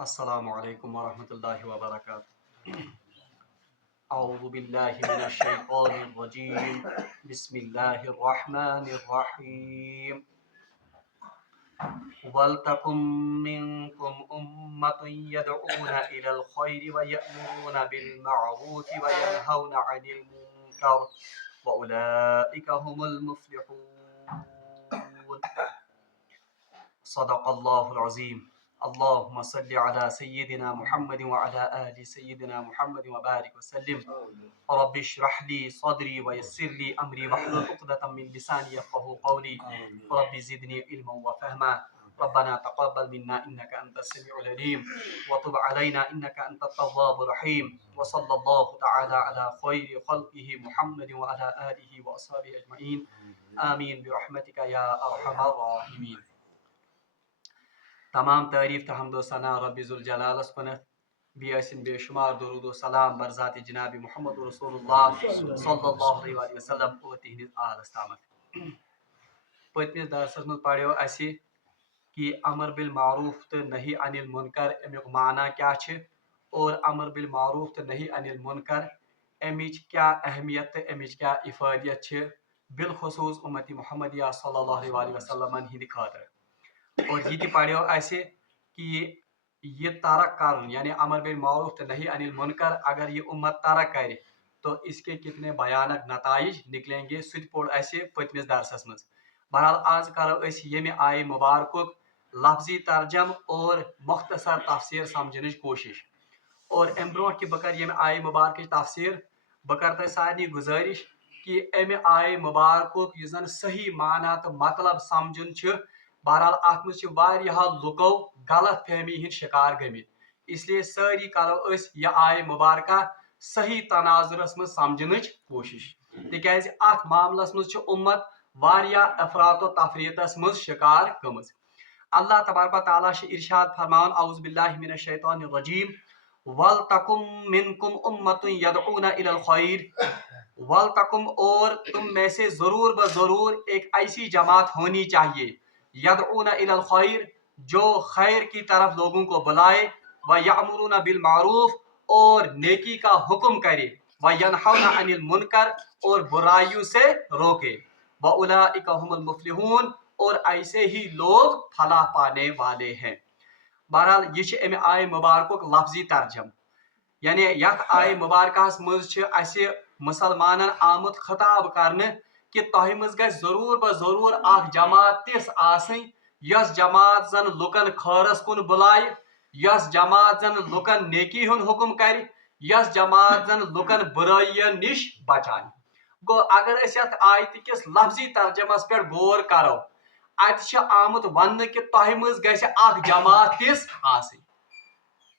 السلام علیکم ورحمۃ اللہ وبرکاتہ۔ اعوذ باللہ من الشیطان الرجیم، بسم اللہ الرحمن الرحیم۔ وَلْتَكُن مِّنكُمْ أُمَّةٌ يَدْعُونَ إِلَى الْخَيْرِ وَيَأْمُرُونَ بِالْمَعْرُوفِ وَيَنْهَوْنَ عَنِ الْمُنكَرِ وَأُولَئِكَ هُمُ الْمُفْلِحُونَ۔ صدق اللہ العظیم۔ اللہم صلی علی سیدنا محمد وعلی آل سیدنا محمد وبارک وسلم۔ رب اشرح لی صدری ویسر لی امری واحلل عقدۃ من لسانی یفقهوا قولی۔ رب زدنی علما وفہما۔ ربنا تقبل منا انك انت السميع العليم وتب علينا انك انت التواب الرحيم، وصلى الله تعالى على خير خلقه محمد وعلى آله واصحابه اجمعین، آمین برحمتک یا ارحم الراحمین۔ تمام تعریف تو حمد و ثنا رب ذوالجلال کنت، بیسن بے شمار درود و سلام بر ذات جناب محمد رسول اللہ صلی اللہ علیہ وسلم اور تہندس آلس تامت۔ پتمس درسس من پڑھو اسی کہ امر بالمعروف تو نہی عن المنکر امیک معنی کیا چھ، اور امر بالمعروف تو نہی عن المنکر امچ کیا اہمیت تو امچ کیا افادیت چھ، بالخصوص امت محمدیہ صلی اللہ علیہ وسلم ہند خاطر۔ اور یہ پڑھو ایسے کہ یہ ترک کرن یعنی امر بالمعروف تو نہی عن المنکر اگر یہ امت ترک کرے تو اس کے کتنے بھیانک نتائج نکلیں گے، سہ پوڑ ایسے پتمس درسس مز۔ بہرحال آج کرو اس یمہ آئے مبارکک لفظی ترجم اور مختصر تفسیر سمجھنچ کوشش، اور ام برو کہ بہ کر یمہ آئے مبارک تفسیر بہ کر تہ سارنی گزارش کہ امہ آئے مبارکک یہ زن صحیح معنی تو مطلب سمجھن چھ۔ بہرحال ات مز واریاہو لکو غلط فہمی ہند شکار گمت، اس لیے ساری کرو اس یہ آئے مبارکہ صحیح تناظرس مز سمجھنچ کوشش، تکیاز ات معاملس مز امت واریاہ افراط و تفریطس مز شکار گمز۔ اللہ تبارک و تعالیٰ ارشاد فرمان، اعوذ باللہ من الشیطان الرجیم، وَلْتَكُم مِّنكُمْ أُمَّةٌ يَدْعُونَ إِلَى الْخَيْرِ، وَلْتَكُم اور تم میں سے ضرور بضرور ایک ایسی جماعت ہونی چاہیے، یدعون الی الخیر جو خیر کی طرف لوگوں کو بلائے، ویأمرون بالمعروف اور نیکی کا حکم کرے، وینہون عن المنکر اور برائیوں سے روکے، واولئک هم المفلحون اور ایسے ہی لوگ فلاح پانے والے ہیں۔ بہرحال یہ امہ آئے مبارکک لفظی ترجم، یعنی یت آئے مبارکہس مز اسہ مسلمانن آمت خطاب کرنے کہ تہ مز گژھِ ضرور بہ ضرور اخ جماعت تس آسن یس جماعت زن لکن خیرس کن بلائے، یس جماعت زن لکن نیکی ہند حکم کرِ، یس جماعت زن لکن برائیو نش بچائے۔ گو اگر اس یت آیت کس لفظی ترجمس پہ غور کرو، ات آمت ون کہ تہ مز گژھِ اخ جماعت تس آسن۔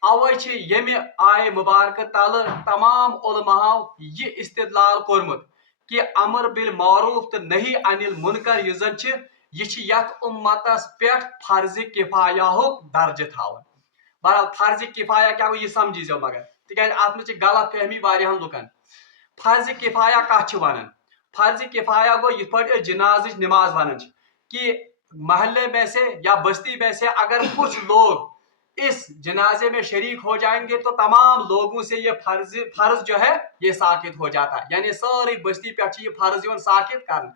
اوے یمہ آئے مبارک تل تمام علماء یہ استدلال کورمت کہ امر بالمعروف تو نہی عن المنکر یہ زن یہ یت امتس پہ فرض کفایہ درجہ تھاون۔ بہرحال فرض کفایہ کیا گو یہ سمجھی زو مگر، تکیاز ات مز غلط فہمی واریاہن لکن۔ فرض کفایہ کت ونان؟ فرض کفایہ گو یہ پہ جنازچ نماز ونان کہ محلے میں سے یا بستی میں سے اگر کچھ لوگ اس جنازے میں شریک ہو جائیں گے تو تمام لوگوں سے یہ فرض جو ہے یہ ساقط ہو جاتا ہے، یعنی ساری بستی پہ یہ فرض یون ساقط کرنا۔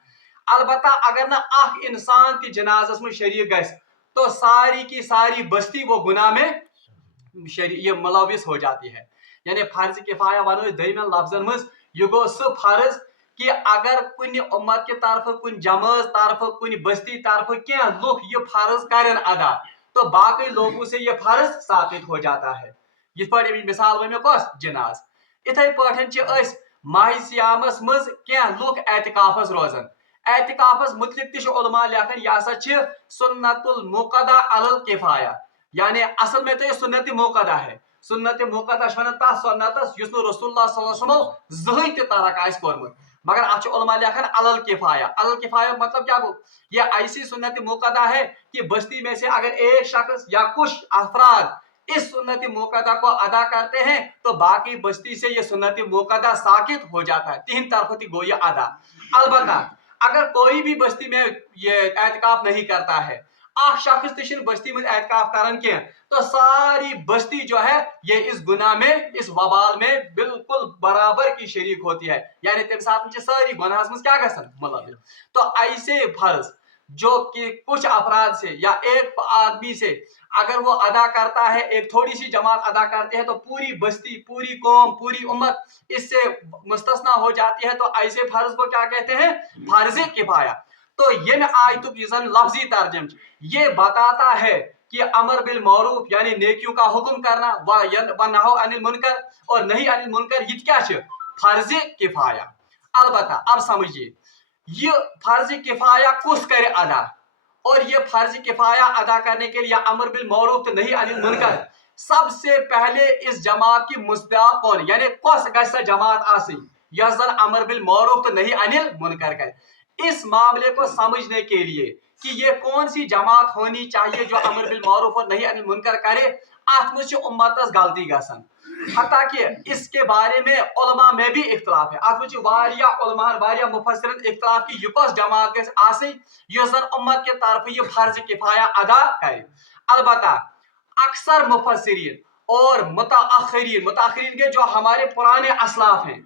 البتہ اگر نہ اخ انسان تی جنازس میں شریک گژھِ تو ساری کی ساری بستی وہ گناہ میں یہ ملوث ہو جاتی ہے۔ یعنی فرض کفایہ ونو دویمن لفظن مز یہ گو سہ فرض کہ اگر کن امت کی طرف کن جماعت طرف کن بستی طرف کی لوگ یہ فرض کرن ادا تو باقی لوگوں سے یہ فرض ساقط ہو جاتا ہے۔ یہ پہ مثال ونو کس جناز۔ اتھے پاٹھن ماہ سیامس مز کی لوگ اعتکافس روزان، اعتکافس متعلق تہ علماء لکھن یہ ہسا سنت الموقدہ علی الکفایہ، یعنی اصل میں تو یہ سنت موقدہ ہے۔ سنت موقدہ ونان تس سنتس یس نو رسول اللہ صلی اللہ علیہ وسلم زہن تہ ترک آس کورمت، مگر ات علماء لکھن علی الکفایہ۔ علی الکفایہ مطلب کیا گو؟ یہ ایسی سنت موقدہ ہے کہ بستی میں سے اگر ایک شخص یا کچھ افراد اس سنت موقدہ کو ادا کرتے ہیں تو باقی بستی سے یہ سنت موقدہ ساقط ہو جاتا ہے، تہند طرف گو یہ ادا۔ البتہ اگر کوئی بھی بستی میں یہ اعتکاف نہیں کرتا ہے، اخ شخص تشن بستی میں اعتکاف کرن کی تو ساری بستی جو ہے یہ اس گناہ میں اس وبال میں بالکل برابر کی شریک ہوتی ہے، یعنی تم ساتھ ساری گناہ میں کیا گژھن ملوث. تو ایسے فرض جو کہ کچھ افراد سے یا ایک آدمی سے اگر وہ ادا کرتا ہے، ایک تھوڑی سی جماعت ادا کرتی ہے تو پوری بستی، پوری قوم، پوری امت اس سے مستثنا ہو جاتی ہے. تو ایسے فرض کو کیا کہتے ہیں؟ فرض کفایہ. تو یہ آیتک لفظی ترجم یہ بتاتا ہے کہ امر بالمعروف یعنی نیکیوں کا حکم کرنا و نہو عن المنکر اور نہیں عن المنکر یہ کیا ہے؟ فرض کفایہ. البتہ اب سمجھیے یہ فرض کفایہ کس کرے ادا، اور یہ فرض کفایہ ادا کرنے کے لیے امر بالمعروف نہیں عن المنکر سب سے پہلے اس جماعت کی مستحق کون، یعنی کس گژھِ جماعت آسن یس زن امر بالمعروف نہیں عن المنکر کرے. اس معاملے کو سمجھنے کے لیے کہ یہ کون سی جماعت ہونی چاہیے جو امر بالمعروف اور نہیں عن المنکر کرے، ات مجھ امتس غلطی گژھن. حتیٰ کہ اس کے بارے میں علماء میں بھی اختلاف ہے. ات مجھ علماء واریاہ مفسرن اختلاف کی یہ کس جماعت گژھِ آسن یس زن امت کے طرف یہ فرض کفایہ ادا کرے. البتہ اکثر مفسرین اور متاخرین کے جو ہمارے پرانے اسلاف ہیں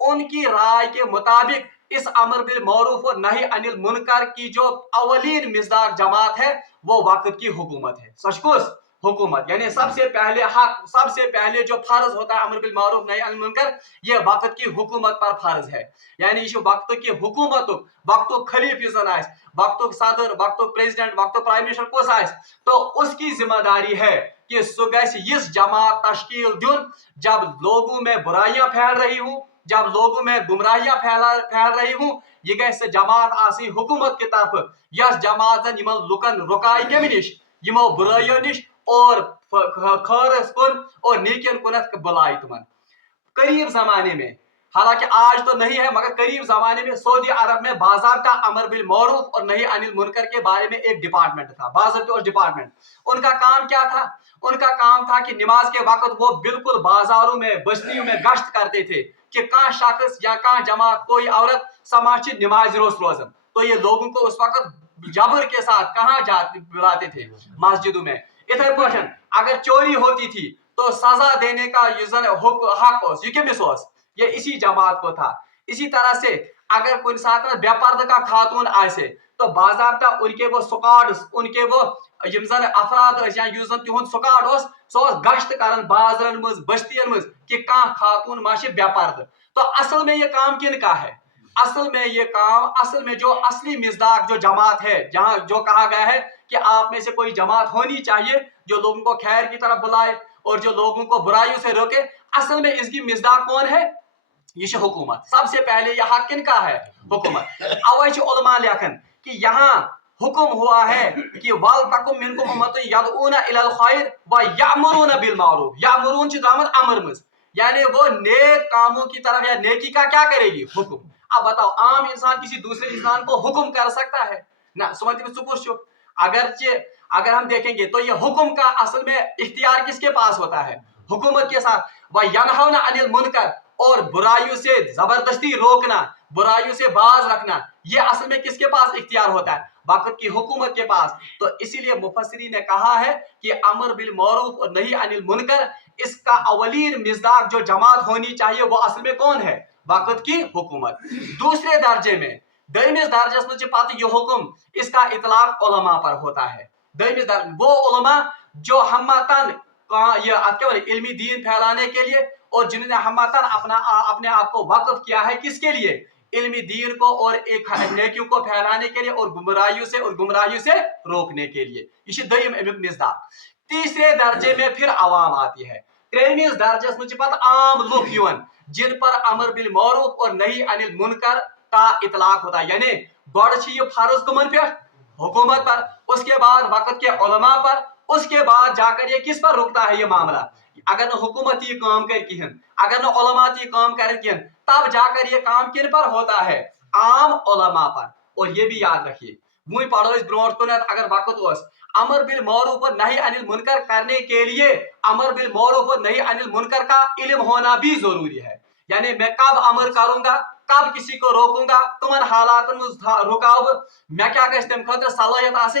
ان کی رائے کے مطابق اس امر بالمعروف اور نہی عن المنکر کی جو اولین مصداق جماعت ہے وہ وقت کی حکومت ہے. سچکوس حکومت یعنی سب سے پہلے حق، سب سے پہلے جو فرض ہوتا ہے امر بالمعروف نہی عن المنکر یہ وقت کی حکومت پر فرض ہے. یعنی یہ وقت کی حکومت، وقت خلیف زن آس، وقت صدر، وقت پریزیڈنٹ، وقت پرائم منسٹر کس آس تو اس کی ذمہ داری ہے کہ سو گژھِ اس جماعت تشکیل دن جب لوگوں میں برائیاں پھیل رہی ہوں، جب لوگوں میں گمراہیاں پھیل رہی ہوں. یہ گژھِ جماعت آسی حکومت کی طرف یس جماعت زن یمن لکن رکائے کمہ نش یمو برائیو نش اور خیرس کن اور نیکین کنت بلائے تمن. قریب زمانے میں، حالانکہ آج تو نہیں ہے مگر قریب زمانے میں سعودی عرب میں باضابطہ امر بالمعروف اور نہی عن المنکر کے بارے میں ایک ڈپارٹمنٹ تھا، باضابطہ ڈپارٹمنٹ. ان کا کام کیا تھا؟ ان کا کام تھا کہ نماز کے وقت وہ بالکل بازاروں میں، بستیوں میں گشت کرتے تھے کہ کہاں شخص یا کہاں جماعت، کوئی عورت سماج نماز روزن. تو یہ لوگوں کو اس وقت جبر کے ساتھ کہاں بلاتے تھے؟ مسجدوں میں. اتھے پٲٹھۍ اگر چوری ہوتی تھی تو سزا دینے کا حق اس، یہ کمس اس؟ یہ اسی جماعت کو تھا. اسی طرح سے اگر کوئی ساتھ بے پردہ کا خاتون آسے تو باضابطہ ان کے وہ سکاڈس، ان کے وہ یم زن افراد یا یس زن تہد سکاڈ اس سو گشت کرن بازرن مز، بستین مز کہ کہاں خاتون ما چھ بے پردہ. تو اصل میں یہ کام کن کا ہے؟ اصل میں یہ کام، اصل میں جو اصلی مصداق جو جماعت ہے، جہاں جو کہا گیا ہے کہ آپ میں سے کوئی جماعت ہونی چاہیے جو لوگوں کو خیر کی طرف بلائے اور جو لوگوں کو برائیوں سے روکے، اصل میں اس کی مصداق کون ہے؟ یہ حکومت. سب سے پہلے یہ حق کن کا ہے؟ حکومت. اوے علماء لکھن کہ یہاں حکم ہوا ہے کہ وَلْتَكُمْ مِنْكُمْ أُمَّةٌ يَدْعُونَ إِلَى الْخَيْرِ وَيَأْمُرُونَ بِالْمَعْرُوفِ. یأمرون چھ درامت امر مز، یعنی وہ نیک کاموں کی طرف یا نیکی کا کیا کرے گی؟ حکم. اب بتاؤ عام انسان کسی دوسرے انسان کو حکم کر سکتا ہے؟ نہ. سمجھتے میں سکوش چھو. اگر ہم دیکھیں گے تو یہ حکم کا اصل میں اختیار کس کے پاس ہوتا ہے؟ حکومت کے ساتھ. وَيَنْهَوْنَ عَنِ الْمُنْكَرِ اور برائیوں سے زبردستی روکنا، برائیوں سے باز رکھنا، یہ اصل میں کس کے پاس اختیار ہوتا ہے؟ وقت کی حکومت کے پاس. تو اسی لیے مفسرین نے کہا ہے کہ امر بالمعروف اور نہی عن المنکر اس کا اولین مصداق جو جماعت ہونی چاہیے وہ اصل میں کون ہے؟ وقت کی حکومت. دوسرے درجے میں، دویمس درجس میں پتہ یہ حکم اس کا اطلاق علماء پر ہوتا ہے. دویمس درجے وہ علماء جو ہمتن یہ علمی دین پھیلانے کے لیے اور جنہوں نے ہمتن اپنے آپ کو وقف کیا ہے کس کے لیے؟ علمی دین کو اور ایک نیکیوں کو پھیلانے کے لیے اور گمراہیوں سے روکنے کے لیے. یہ دویم امیک مصداق. تیسرے درجے میں پھر عوام آتی ہے. تریمس درجس میں پتہ عام لوگ یون جن پر امر بالمعروف اور نہی عن المنکر کا اطلاق ہوتا ہے. یعنی گوڑ چھ یہ فرض کمن پہ؟ حکومت پر، اس کے بعد وقت کے علماء پر، اس کے بعد جا کر یہ کس پر رکتا ہے یہ معاملہ؟ اگر نہ حکومت یہ کام کر کہن، اگر نہ علماء یہ کام کریں کہن، تب جا کر یہ کام کن پر ہوتا ہے؟ عام علماء پر. اور یہ بھی یاد رکھیے وہی پڑھو اس برونٹ کنت اگر وقت اس امر بالمعروف اور نہی عن المنکر کرنے کے لیے امر بالمعروف اور نہی عن المنکر کا علم ہونا بھی ضروری ہے. یعنی میں کب امر کروں گا، کب کسی کو روکوں گا، کمن حالات میں رکاو، میں کیا گھس تم خاطر صلاحیت آسی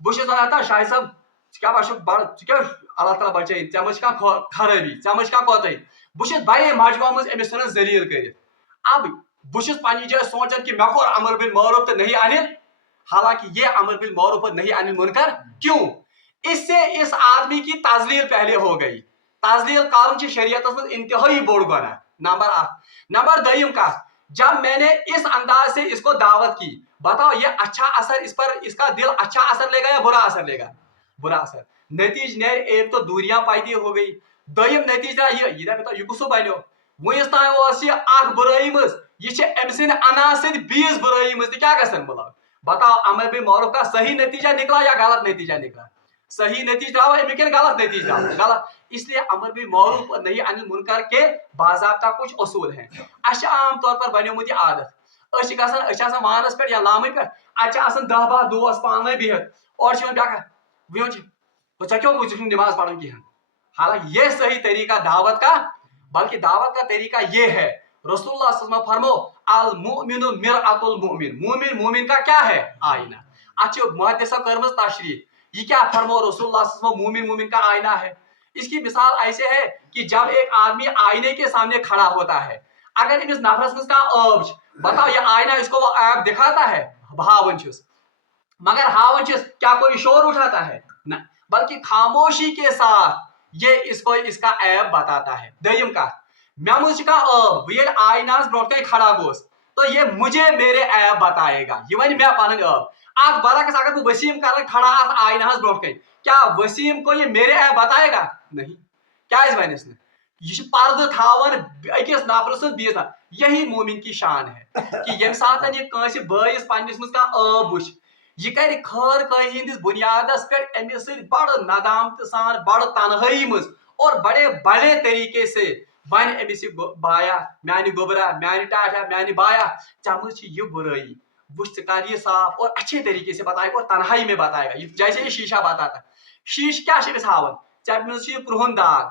بہت ونان شاہ صاحب کیا بڑ اللہ تعالیٰ بچائی ے مجھ خرابی ے مجھ کوتاہی بہت بڑے مجمع مز امس ونان ذلیل کر اب بہت پنہ جائے سوچان کہ مے کور امر بالمعروف تو نہیں انل حالانکہ یہ امر بالمعروف اور نہیں انل منکر کیوں اس سے اس آدمی کی تذلیل پہلے ہو گئی تذلیل کرن شریعت مز انتہائی بوڑ گناہ نمبر 1 نمبر 2 کت جب میں نے اس انداز سے اس کو دعوت کی بتاؤ یہ اچھا اثر اس پر اس کا دل اچھا اثر لے گا یا برا اثر لے گا برا اثر نتیج نیر ایک تو دوریاں پیدی ہو گئی دویم نتیجہ یہ بتا یہ کسو بنو ونس تام یہ برائی مز یہ ام سند انا سند بیس برائی مز کیا گھن ملو بتاؤ امر بالمعروف کا صحیح نتیجہ نکلا یا غلط نتیجہ نکلا صحیح نتیجہ رہا ہے لیکن غلط نتیجہ غلط اس لیے امر بالمعروف اور نہیں انل منکر کے باضابطہ کچھ اصول ہیں اس عام طور پر بنیومت یہ عادت گھان وانس پہ یا لامن پہ اتنا 10 12 دوست پانوے بہت اور بیاکھ ژے کیوں بوزھ نماز پڑھن کہین حالانکہ یہ صحیح طریقہ دعوت کا بلکہ دعوت کا طریقہ یہ ہے رسول اللہ صلی اللہ علیہ وسلم فرمو المؤمن مرآۃ المؤمن مومن مومن کا کیا ہے آئینہ اچھا محدثہ کرمز تشریح یہ کیا فرمو رسول اللہ صلی اللہ علیہ وسلم مومن مومن کا آئینہ ہے اس کی مثال ایسے ہے کہ جب ایک آدمی آئینے کے سامنے کھڑا ہوتا ہے اگر امس نفرس مز آب بتاؤ یہ آئینہ اس کو وہ آب دکھاتا ہے ہاون چھس مگر ہاون چھس کیا کوئی شور اٹھاتا ہے نہ بلکہ خاموشی کے ساتھ یہ اس کو اس کا عیب بتاتا ہے دویم کت مے مز آب بہ آئینہ برو کن کھڑا گوس تو یہ مجھے میرے عیب بتائے گا یہ ون مے پن عیب ات برعکس اگر بہ وسیم کرن کھڑا ات آئینہ برو کن کیا وسیم کو یہ میرے عیب بتائے گا نہیں کیا ونس نا یہ پردہ تھاون اکس نفر سن بیس یہی مومن کی شان ہے کہ یم سات یہ کنس بٲیس پنس مز آب وچ یہ کر خیر کہی ہندس بنیادس پہ امس ست بڑ ندامت سان بڑ تنہائی مز اور بڑے بڑے طریقے سے ون امس بایا میانہ گوبرا میانہ ٹاٹا میانہ بایا ژے یہ برائی وچ ژٕ کر یہ صاف اور اچھے طریقے سے بتائے گا اور تنہائی میں بتائے گا جیسے یہ شیشہ بتاتا شیش کیا امس ہاون ژےٚ مز یہ کرہن داغ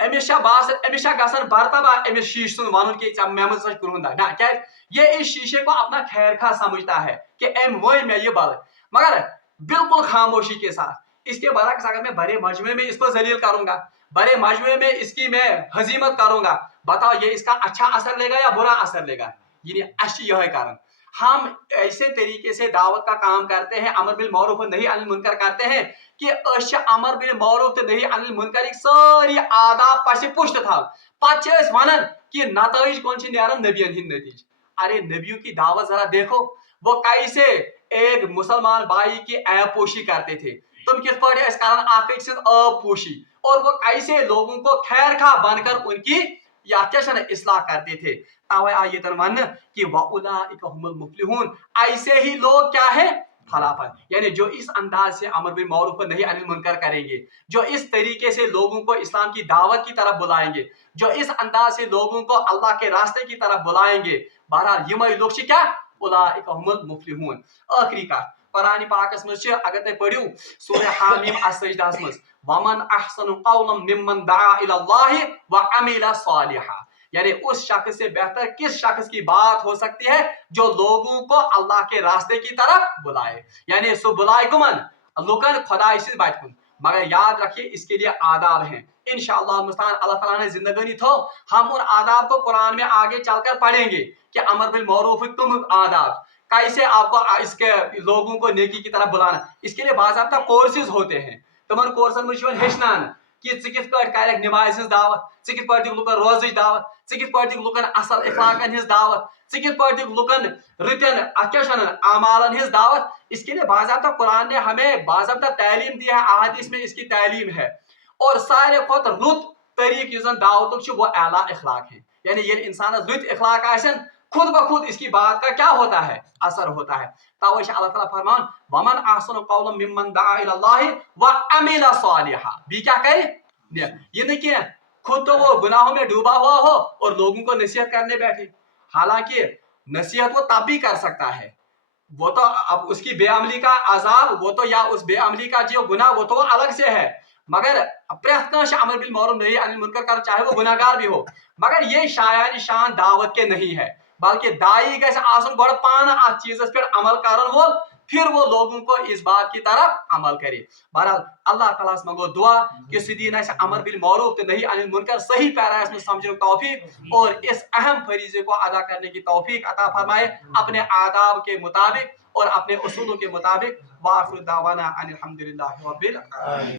امس باسان امس گھن برتبہ امس شیش سن ون کہ مے مز کرہن داغ نہ کیا یہ اس شیشے کو اپنا خیر خواہ سمجھتا ہے کہ ام ون میں یہ بل مگر بالکل خاموشی کے ساتھ اس کے برعکس اگر میں بڑے مجمع میں اس کو ذلیل کروں گا بڑے مجمع میں اس کی میں ہزیمت کروں گا بتاؤ یہ اس کا اچھا اثر لے گا یا برا اثر لے گا یعنی اچھی یہ کرن ہم ایسے طریقے سے دعوت کا کام کرتے ہیں امر بالمعروف اور نہیں انل منکر کرتے ہیں کہ امر بالمعروف تو نہیں انل منکر ساری آداب پس پشت تھا پتہ ونان کہ نتائج کون نیران نبیین ہند نتیج ارے نبیوں کی دعوت ذرا دیکھو وہ کیسے ایک مسلمان بھائی کی عیب پوشی کرتے تھے تم کس پہ کران اک أکۍ سٕنٛز عیب پوشی اور وہ کیسے لوگوں کو خیر خواہ بن کر ان کی یا کیا اصلاح کرتے تھے توے آیے تن ون کہ وَأُولَٰئِکَ هُمُ الْمُفْلِحُونَ ایسے ہی لوگ کیا ہے فلاح یعنی جو اس انداز سے امر بالمعروف اور نہیں انل منکر کریں گے جو اس طریقے سے لوگوں کو اسلام کی دعوت کی طرف بلائیں گے جو اس انداز سے لوگوں کو اللہ کے راستے کی طرف بلائیں گے بہرحال یمے لوگ کیا اولئک هم المفلحون آخری کت قرآن پاکس مز اگر تھی پڑھو سورہ حامیم السجدہ مز ومن احسن قولا ممن دعا الى اللہ وعمل صالحا یعنی اس شخص سے بہتر کس شخص کی بات ہو سکتی ہے جو لوگوں کو اللہ کے راستے کی طرف بلائے یعنی سو بلائے کمن لوکن خدائی سے بات کن مگر یاد رکھیے اس کے لیے آداب ہیں انشاءاللہ المستعان اللہ تعالیٰ نے زندگانی تو ہم ان آداب کو قرآن میں آگے چل کر پڑھیں گے کہ امر بالمعروف تم آداب کیسے آپ کو اس کے لوگوں کو نیکی کی طرف بلانا اس کے لیے باضابطہ کورسز ہوتے ہیں تمن کورسن مجھ ہیچنان کہ ثت پہ کرک نماز ہز دعوت ثت پہ دک لکن روزچ دعوت ثت پہ دک لکن اصل اخلاقن ہز دعوت ثت پہ دک لکن رتن کیا اعمالن ہز دعوت اس کے لیے باضابطہ قرآن نے ہمیں باضابطہ تعلیم دی ہے احادیث میں اس کی تعلیم ہے اور سارے کھت رت طریق یس زن دعوت وہ اعلیٰ اخلاق ہے یعنی یہ انسان رت اخلاق آسن خود بخود اس کی بات کا کیا ہوتا ہے اثر ہوتا ہے توے اللہ تعالیٰ فرمان ومن احسن قولا ممن دعا الى اللہ وعمل صالحا بھی کیا کرے یہ نہیں کہ خود تو وہ گناہوں میں ڈوبا ہوا ہو اور لوگوں کو نصیحت کرنے بیٹھے حالانکہ نصیحت وہ تب بھی کر سکتا ہے وہ تو اب اس کی بے عملی کا عذاب وہ تو یا اس بے عملی کا جو گناہ وہ تو الگ سے ہے مگر پریت کانش امر بالمعروف نہیں انل منکر کر چاہے وہ گناہ گار بھی ہو مگر یہ شایان شان دعوت کے نہیں ہے بلکہ دائی گھس آسن گۄڈٕ پانہٕ اتھ چیزس پہ عمل کرن وول پھر وہ لوگوں کو اس بات کی طرف عمل کرے. بہرحال اللہ تعالیٰ سے منگو دعا کہ سہ دین اسہ امر بالمعروف تو نہی عن المنکر صحیح پیرایس میں سمجھنے کی توفیق اور اس اہم فریضے کو ادا کرنے کی توفیق عطا فرمائے اپنے آداب کے مطابق اور اپنے اصولوں کے مطابق. وآخر دعوانا ان الحمد للہ رب العالمین.